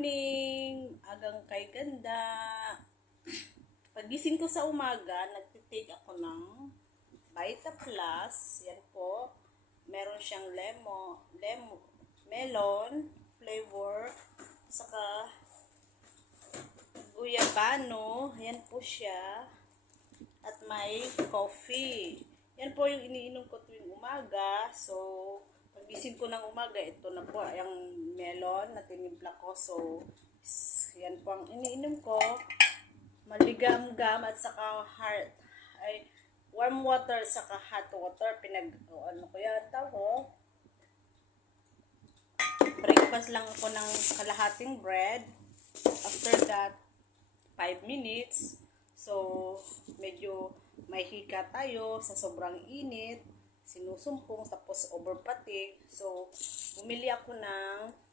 morning! Agang kay ganda. Pagising ko sa umaga, nagtitake ako ng Vita Plus. Yan po. Meron siyang melon flavor. Saka guyabano. Yan po siya. At may coffee. Yan po yung iniinom ko tuwing umaga. So, pagising ko ng umaga, ito na po yung melon na tinimpla ko. So, yan po ang iniinom ko. Maligam-gam at saka warm water saka hot water. Ano ko yata ko. Breakfast lang ako ng kalahating bread. After that, 5 minutes. So, medyo may hika tayo sa sobrang init. Sinusumpong tapos overpatig. So, bumili ako ng